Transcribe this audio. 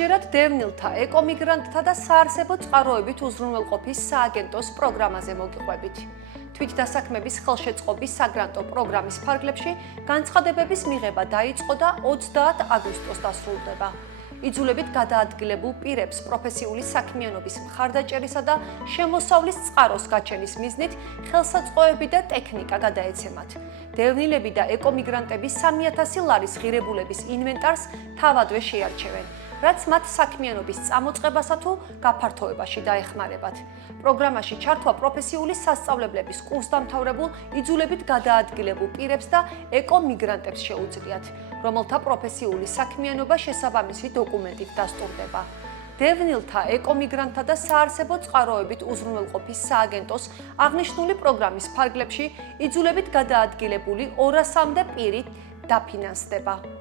ამჯერად დევნილთა, ეკომიგრანტთა და საარსებო წყაროებით უზრუნველყოფის სააგენტოს პროგრამაზე მოგიყვებით. თვითდასაქმების ხელშეწყობის საგრანტო პროგრამის ფარგლებში განცხადებების მიღება დაიწყო და 30 აგვისტოს დასრულდება. იძულებით გადაადგილებულ პირებს პროფესიული საქმიანობის მხარდაჭერისა და შემოსავლის წყაროს გაჩენის მიზნით ხელსაწყოები და ტექნიკა გადაეცემათ. დევნილები და ეკომიგრანტები 3000 ლარის ღირებულების ინვენტარს თავადვე შეარჩევენ, რაც მათ საქმიანობის წამოწყებასა თუ გაფართოებაში დაეხმარებათ. პროგრამაში ჩართვა პროფესიული სასწავლებლების კურსდამთავრებულ იძულებით გადაადგილებულ პირებს და ეკომიგრანტებს შეუძლიათ, რომელთა პროფესიული საქმიანობა შესაბამისი დოკუმენტით დასტურდება. დევნილთა, ეკომიგრანტთა და საარსებო წყაროებით უზრუნველყოფის სააგენტოს აღნიშნული პროგრამის ფარგლებში იძულებით გადაადგილებული 200-მდე პირი დაფინანსდება.